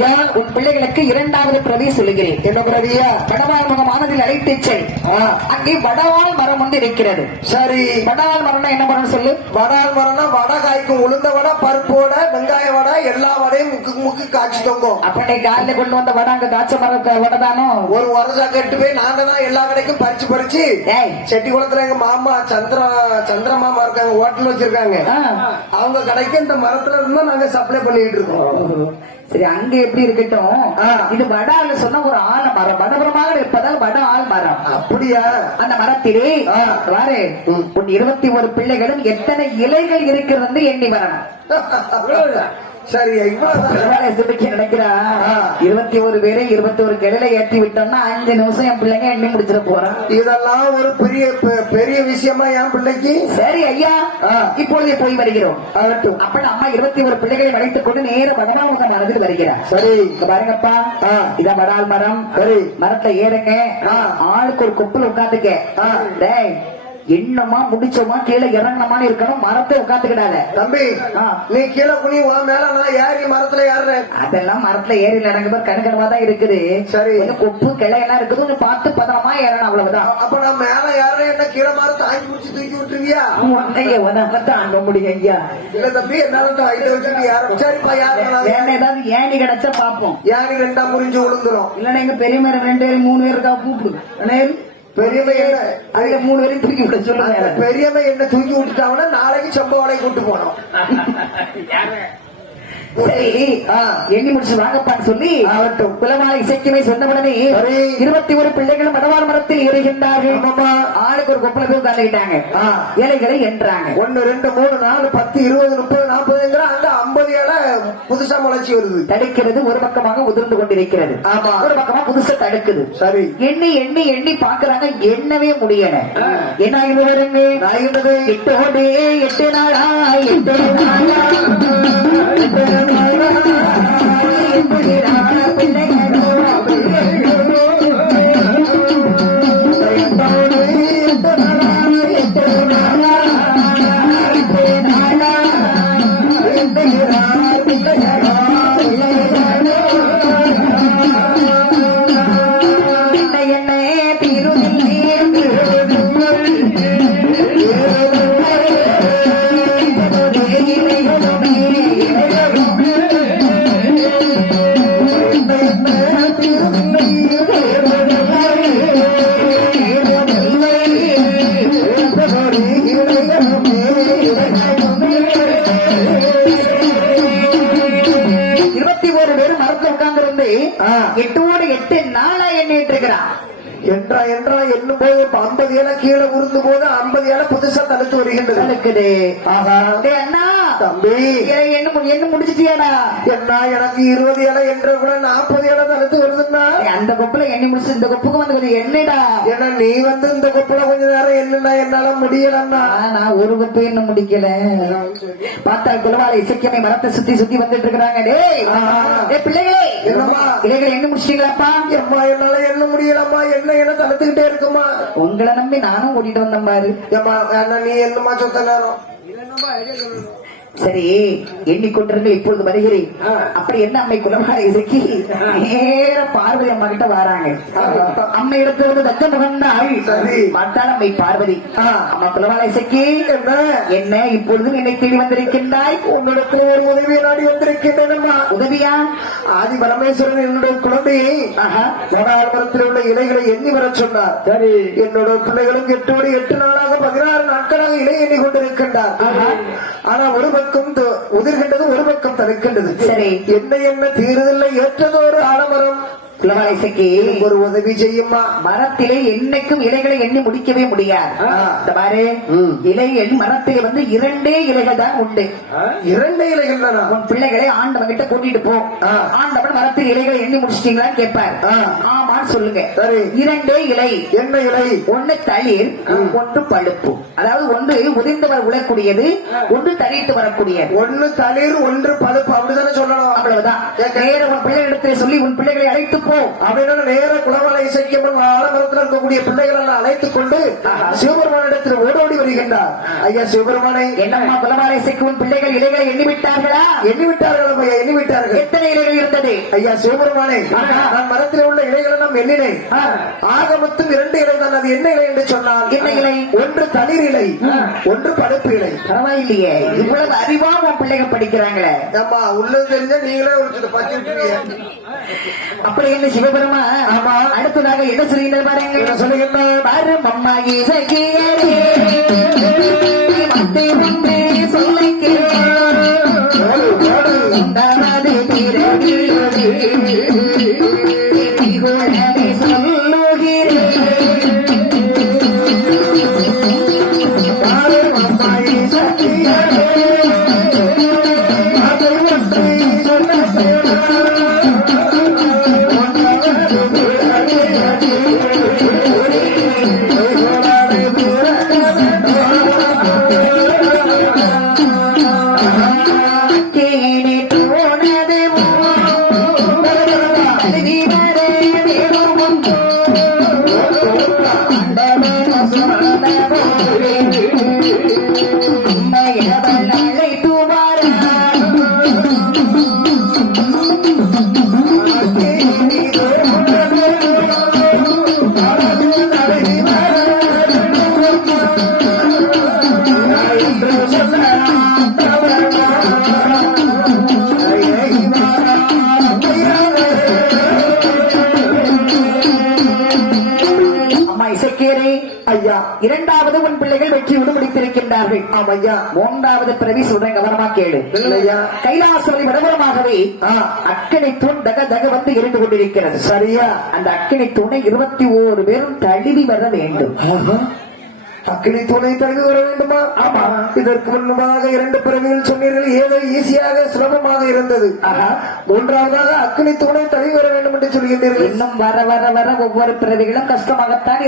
ஐயா உன் பிள்ளைகளுக்கு இரண்டாவது பிரதி சொல்லுகிறேன். என்ன பிரதியா? வடவாள் முகமானதில் அழைத்து செல் அங்கே வடவாள் மரம் வந்து இருக்கிறது. சரி. வடவாள் மரம்னா என்ன மரம் சொல்லு? வடால் மரம்னா வடை காய்க்கும் உளுந்த வடை பருப்போட வெங்காய வடை எல்லா வடையும் முக்கு முக்கு காய்ச்சி தொங்கும் அப்ப நீ காலையில கொண்டு வந்த வடை அங்க காய்ச்ச மரம் வடதானோ ஒரு வரசா கட்டு போய் நாங்க தான் எல்லா கடைக்கும் பறிச்சு பறிச்சு செட்டி குளத்துல எங்க மாமா சந்திர சந்திர மாமா இருக்காங்க ஹோட்டல் வச்சிருக்காங்க. அவங்க கடைக்கு இந்த மரத்துல இருந்தா நாங்க சப்ளை பண்ணிட்டு இருக்கோம். சரி அங்க எப்படி இருக்கட்டும். இது வடால சொன்ன ஒரு ஆல மரம் வடபுறமாக இருப்பதால் வட ஆள் மரம் அப்படியா அந்த மரத்திலே. வாரு. உன் இருபத்தி ஒரு பிள்ளைகளும் எத்தனை இலைகள் இருக்கிறது எண்ணி வரணும் சரி சிறுமிக்கு நினைக்கிறா. இருபத்தி ஒரு பேரை இருபத்தி ஒரு கிளையில ஏற்றி விட்டோம்னா அஞ்சு நிமிஷம் என் பிள்ளைங்க எண்ணி முடிச்சிட போறான் இதெல்லாம் ஒரு பெரிய பெரிய விஷயமா என் பிள்ளைக்கு? சரி ஐயா. இப்பொழுதே போய் வருகிறோம். ஆகட்டும் அப்ப அம்மா இருபத்தி ஒரு பிள்ளைகளை அழைத்துக் கொண்டு நேர பகவான் நடந்துட்டு வருகிறார். சரி. பாருங்கப்பா. இதான் வடால் மரம். சரி. மரத்துல ஏறுங்க. ஆளுக்கு ஒரு கொப்புல உட்காந்துக்க. என்னமா முடிச்சோமா கீழே இறங்கணுமான்னு இருக்கணும். மரத்தை உட்காந்துக்கிடாத தம்பி. நீ கீழே குனி வா மேல நான் ஏறி மரத்துல ஏறுறேன். அதெல்லாம் மரத்துல ஏறி இறங்க பேர் கணக்கணமா தான் இருக்குது. சரி. கொப்பு கிளை எல்லாம் இருக்குது. கொஞ்சம் பார்த்து பத்திரமா ஏறணும் அவ்வளவுதான். அப்ப நான் மேல ஏறேன் என்ன கீழே மரம் தாங்கி பிடிச்சி தூக்கி விட்டுருவியா? உன்னைய உதவத்தான் அங்க முடியும் ஐயா இல்ல தம்பி என்னால ஏற சரிப்பா வேற யாரும் ஏதாவது ஏணி கிடைச்சா பாப்போம் யாரு ரெண்டா முறிஞ்சு விழுந்துரும். இல்லன்னா எங்க பெரிய மரம் ரெண்டு பேரும் மூணு பேருக்கா கூப்பிடு பெரியமை என்ன? அதுல மூணு பேரையும் தூக்கி விட சொல்லுங்க. பெரியமை என்ன தூக்கி விட்டுட்டாங்கன்னா நாளைக்கு செம்பவளை கூட்டு போனோம் சரி. எண்ணி முடிச்சு வாங்கப்பான்னு சொல்லி ஆகட்டும். குலமாலை இசைக்குமே சொன்னவுடனே. இருபத்தி ஒரு பிள்ளைகளும் மடவார் மரத்தில் ஏறுகின்றார்கள். ஆளுக்கு ஒரு கொப்பளை போய் உட்காந்துக்கிட்டாங்க ஆ. இலைகளை என்றாங்க ஒன்னு ரெண்டு மூணு நாலு பத்து இருபது முப்பது நாற்பதுங்கிற அங்க ஐம்பது புதுசா முளைச்சி வருது தடுக்கிறது ஒரு பக்கமாக உதிர்ந்து கொண்டிருக்கிறது ஆமா. ஒரு பக்கமா புதுசா தடுக்குது சரி எண்ணி எண்ணி எண்ணி பாக்குறாங்க எண்ணவே முடியல என்ன. எட்டோடே எட்டு எட்டு நாளா எட்டு நாளா, எட்டு என்னும் போது இப்ப ஐம்பது ஏழை கீழே உருந்து போது ஐம்பது ஏழை புதுசா தடுத்து வருகின்றது. இருக்குது டேய் அண்ணா. தம்பி. என்ன என்ன முடிச்சிட்டியாடா? என்ன எனக்கு இருபது இலை என்ற கூட நாற்பது இலை தடுத்து வருதுன்னா அந்த கொப்புல எண்ணி முடிச்சு இந்த கொப்புக்கு வந்து கொஞ்சம் எண்ணெடா ஏன்னா நீ வந்து இந்த கொப்புல கொஞ்ச நேரம் என்னன்னா என்னால முடியலன்னா? நான் ஒரு கொப்பு என்ன முடிக்கல. பார்த்தா குலவால இசைக்கமை மரத்தை சுத்தி சுத்தி வந்துட்டு இருக்கிறாங்க. டேய் பிள்ளைகளே? பிள்ளைகளை என்ன முடிச்சிட்டீங்களாப்பா? எம்மா என்னால என்ன முடியலம்மா? என்ன என்ன தடுத்துக்கிட்டே இருக்குமா? உங்களை நம்பி நானும் கூட்டிட்டு வந்தேன் பாரு. நீ என்னம்மா சொத்த நேரம்? சரி எண்ணிக்கொண்டிருங்க இப்பொழுது வருகிறேன். அப்படி என்ன அம்மை குலமாலை இசைக்கு? நேர பார்வதி அம்மா கிட்ட வராங்க அம்மை இடத்துல வந்து முகம்தான் சரி. பார்த்தால் அம்மை பார்வதி. அம்மா குலமாலை இசைக்கு? என்ன? இப்பொழுதும் என்னை தேடி வந்திருக்கின்றாய்? உங்களிடத்தில் ஒரு உதவியை நாடி வந்திருக்கின்றனம்மா உதவியா? ஆதி பரமேஸ்வரன் என்னுடைய குழந்தையை மோடாரமரத்தில் உள்ள இலைகளை எண்ணி வரச் சொன்னார். சரி. என்னோட பிள்ளைகளும் எட்டு மணி எட்டு நாளாக பதினாறு நாட்களாக இலை எண்ணி கொண்டிருக்கின்றார். ஆனா ஒரு பக்கம் உதிர்கின்றது ஒரு பக்கம் தடுக்கின்றது சரி. என்ன என்ன தீருதில்லை ஏற்றதொரு ஆலமரம் குலமாலை இசைக்கு ஒரு உதவி செய்யுமா? மரத்திலே என்னைக்கும் இலைகளை எண்ணி முடிக்கவே முடியாது. இந்த பாரு. இலைகள் மரத்திலே வந்து இரண்டே இலைகள் தான் உண்டு. இரண்டு இலைகள் தானா? உன் பிள்ளைகளை ஆண்டவன் கிட்ட கூட்டிட்டு போ. ஆண்டவன் மரத்தில் இலைகளை எண்ணி முடிச்சிட்டீங்களான்னு கேட்பார். ஆமான்னு சொல்லுங்க. இரண்டே இலை. என்ன இலை? ஒண்ணு தளிர் ஒன்று பழுப்பு. அதாவது ஒன்று உதிர்ந்து வர உழக்கூடியது ஒன்று தளிர்த்து வரக்கூடியது. ஒன்னு தளிர் ஒன்று பழுப்பு. அப்படிதானே சொல்லணும். அவ்வளவுதான். நேர உன் பிள்ளைகளிடத்திலே சொல்லி உன் பிள்ளைகளை அழைத்து போ அப்படின்னா நேர குளமலை இசைக்கம்மன் ஆலமரத்தில் இருக்கக்கூடிய பிள்ளைகள் அழைத்துக் கொண்டு சிவபெருமானிடத்தில் ஓடோடி வருகின்றார். ஐயா சிவபெருமானை. என்னம்மா இசைக்கு உன் பிள்ளைகள் இலைகளை எண்ணி விட்டார்களா எண்ணி விட்டார்கள் ஐயா எண்ணி விட்டார்கள் எத்தனை இலைகள் இருந்தது? ஐயா சிவபெருமானே நான் மரத்தில் உள்ள இலைகளை நாம் எண்ணினேன். ஆக மொத்தம் இரண்டு இலை தான் அது என்ன இலை என்று சொன்னால் என்ன இலை? ஒன்று தளிர் இலை ஒன்று பழுப்பு இலை. பரவாயில்லையே. இவ்வளவு அறிவா உன் பிள்ளைங்க படிக்கிறாங்களே. ஆமா உள்ளது தெரிஞ்ச நீங்களே ஒரு பச்சிருக்கீங்க அப்படி என்ன சிவபெருமா? ஆமா. அடுத்ததாக என்ன சொல்லுகின்ற பாருங்க என்ன சொல்லுகின்றார்? பாரு அம்மா இசைக்கியரே இசைக்கேரே ஐயா இரண்டாவது உன் பிள்ளைகள் வெற்றியோடு முடித்திருக்கின்றார்கள். ஆம் ஐயா. மூன்றாவது பிறவி சொல்றேன் கவனமா கேளு. ஐயா கைலாசவரி வடபுறமாகவே. அக்கனை தூண் தக தக வந்து எரிந்து கொண்டிருக்கிறது. சரியா. அந்த அக்கனை தூணை இருபத்தி ஓரு பேரும் தழுவி வர வேண்டும். அக்கினி துணை தழுவி வர வேண்டுமா? ஆமா. இதற்கு முன்னமாக இரண்டு பிறவிகள் சொன்னீர்கள். ஏதோ ஈஸியாக சுலபமாக இருந்தது. மூன்றாவதாக அக்கினி துணை தழுவி வர வேண்டும் என்று சொல்கின்றீர்கள். இன்னும் வர வர வர ஒவ்வொரு பிறவிகளும் கஷ்டமாகத்தான்